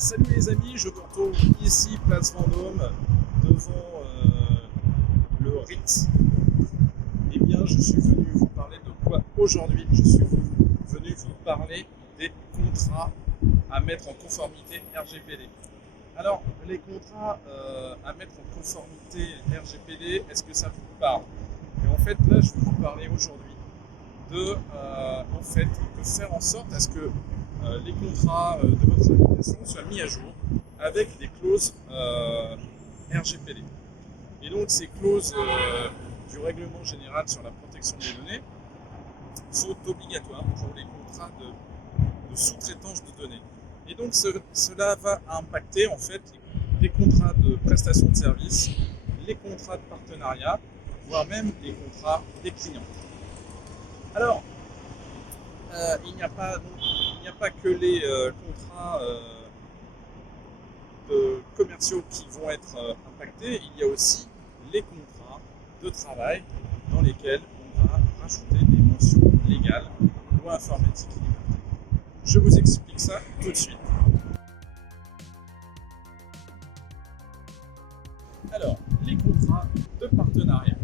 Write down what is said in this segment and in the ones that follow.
Salut les amis, je me retrouve ici, place Vendôme, devant le Ritz. Eh bien, je suis venu vous parler de quoi aujourd'hui? Je suis venu vous parler des contrats à mettre en conformité RGPD. Alors, les contrats à mettre en conformité RGPD, est-ce que ça vous parle? Et en fait, là, je vais vous parler aujourd'hui de faire en sorte à ce que les contrats de votre application soient mis à jour avec des clauses RGPD. Et donc ces clauses du règlement général sur la protection des données sont obligatoires pour les contrats de sous-traitance de données. Et donc cela va impacter en fait les contrats de prestation de services, les contrats de partenariat, voire même les contrats des clients. Alors, il n'y a pas que les contrats commerciaux qui vont être impactés, il y a aussi les contrats de travail dans lesquels on va rajouter des mentions légales, loi informatique et liberté. Je vous explique ça tout de suite. Alors, les contrats de partenariat.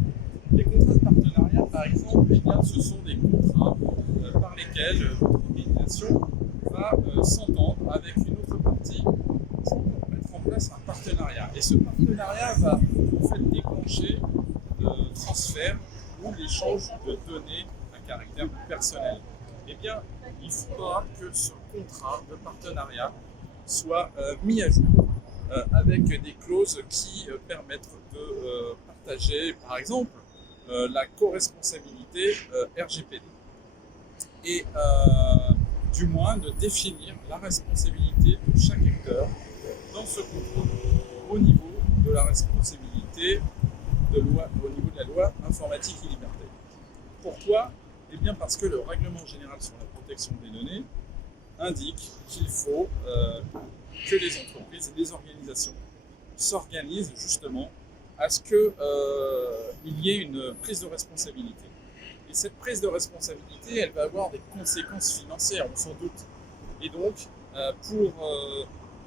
Les contrats de partenariat, par exemple, eh bien, ce sont des contrats par lesquels votre organisation va s'entendre avec une autre partie pour mettre en place un partenariat. Et ce partenariat va en fait déclencher le transfert ou l'échange de données à caractère personnel. Eh bien, il faudra que ce contrat de partenariat soit mis à jour avec des clauses qui permettent de partager, par exemple, la co-responsabilité RGPD et du moins de définir la responsabilité de chaque acteur dans ce contrat au niveau de la responsabilité au niveau de la loi informatique et liberté. Pourquoi? Eh bien parce que le règlement général sur la protection des données indique qu'il faut que les entreprises et les organisations s'organisent justement à ce qu'il y ait une prise de responsabilité. Et cette prise de responsabilité, elle va avoir des conséquences financières, on s'en doute. Et donc, pour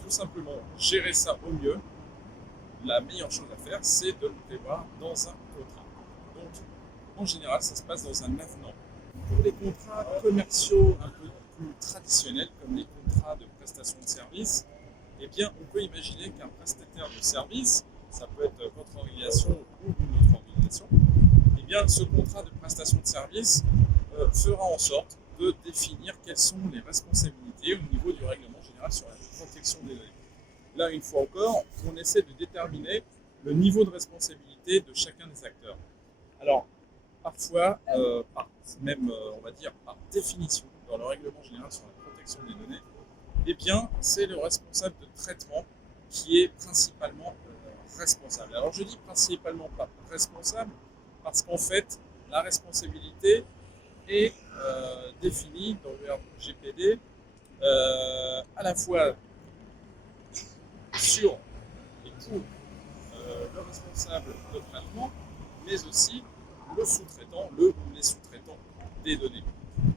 tout simplement gérer ça au mieux, la meilleure chose à faire, c'est de le prévoir dans un contrat. Donc, en général, ça se passe dans un avenant. Pour les contrats commerciaux un peu plus traditionnels, comme les contrats de prestation de services, eh bien, on peut imaginer qu'un prestataire de service, ça peut être votre organisation ou une autre organisation, eh bien, ce contrat de prestation de service fera en sorte de définir quelles sont les responsabilités au niveau du règlement général sur la protection des données. Là, une fois encore, on essaie de déterminer le niveau de responsabilité de chacun des acteurs. Alors, parfois, on va dire par définition, dans le règlement général sur la protection des données, eh bien, c'est le responsable de traitement qui est principalement responsable. Alors, je dis principalement pas responsable parce qu'en fait, la responsabilité est définie dans le RGPD à la fois sur et pour le responsable de traitement, mais aussi le sous-traitant, le ou les sous-traitants des données.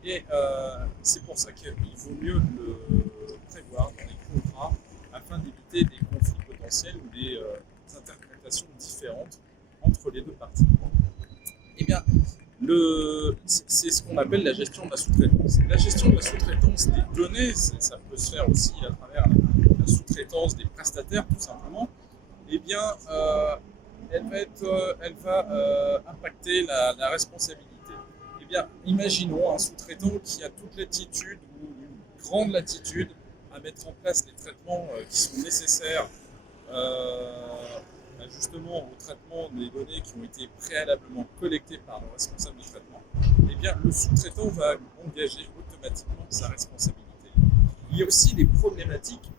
Et c'est pour ça qu'il vaut mieux le prévoir dans les contrats afin d'éviter des conflits potentiels ou des interprétations différentes entre les deux parties. Eh bien, c'est ce qu'on appelle la gestion de la sous-traitance. La gestion de la sous-traitance des données, ça peut se faire aussi à travers la sous-traitance des prestataires, tout simplement. Eh bien, elle va impacter la responsabilité. Eh bien, imaginons un sous-traitant qui a toute latitude ou une grande latitude à mettre en place les traitements qui sont nécessaires justement au traitement des données qui ont été préalablement collectées par le responsable du traitement. Eh bien, le sous-traitant va engager automatiquement sa responsabilité. Il y a aussi des problématiques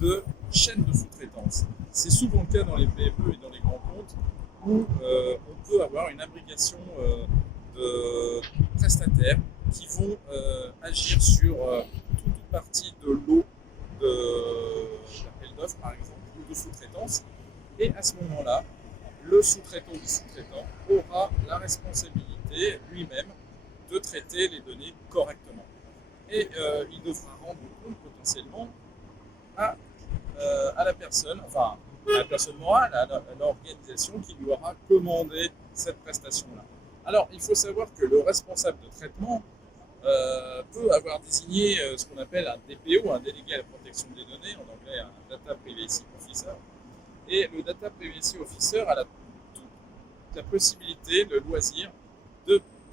de chaîne de sous-traitance. C'est souvent le cas dans les PME et dans les grands comptes où on peut avoir une abrégation de prestataires qui vont agir sur toute une partie de l'eau d'appel d'offres par exemple ou de sous-traitance. Et à ce moment-là, le sous-traitant du sous-traitant aura la responsabilité lui-même de traiter les données correctement. Et il devra rendre compte potentiellement à à la personne, enfin à la personne morale, à l'organisation qui lui aura commandé cette prestation-là. Alors, il faut savoir que le responsable de traitement peut avoir désigné ce qu'on appelle un DPO, un délégué à la protection des données, en anglais un Data Privacy Officer. Et le Data Privacy Officer a la possibilité, le loisir,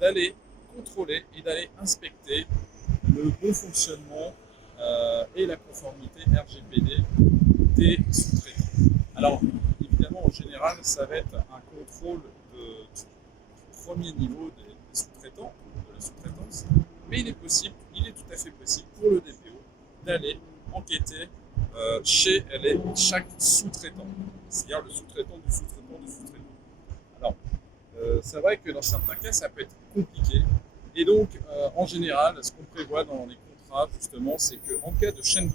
d'aller contrôler et d'aller inspecter le bon fonctionnement et la conformité RGPD des sous-traitants. Alors, évidemment, en général, ça va être un contrôle du premier niveau des sous-traitants, de la sous-traitance, mais il est tout à fait possible pour le DPO d'aller enquêter chez chaque sous-traitant, c'est-à-dire le sous-traitant du sous-traitant du sous-traitant. Alors, c'est vrai que dans certains cas, ça peut être compliqué, et donc, en général, ce qu'on prévoit dans les contrats, justement, c'est qu'en cas de chaîne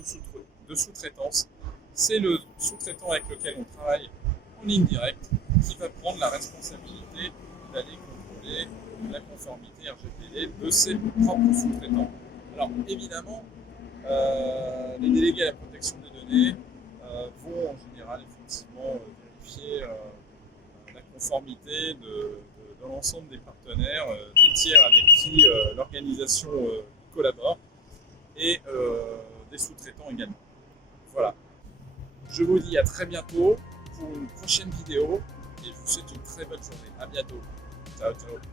de sous-traitance, c'est le sous-traitant avec lequel on travaille en ligne directe qui va prendre la responsabilité d'aller contrôler la conformité RGPD de ses propres sous-traitants. Alors évidemment, les délégués à la protection des données vont en général effectivement vérifier la conformité de l'ensemble des partenaires, des tiers avec qui l'organisation collabore et des sous-traitants également. Voilà. Je vous dis à très bientôt pour une prochaine vidéo et je vous souhaite une très bonne journée. À bientôt. Ciao, ciao.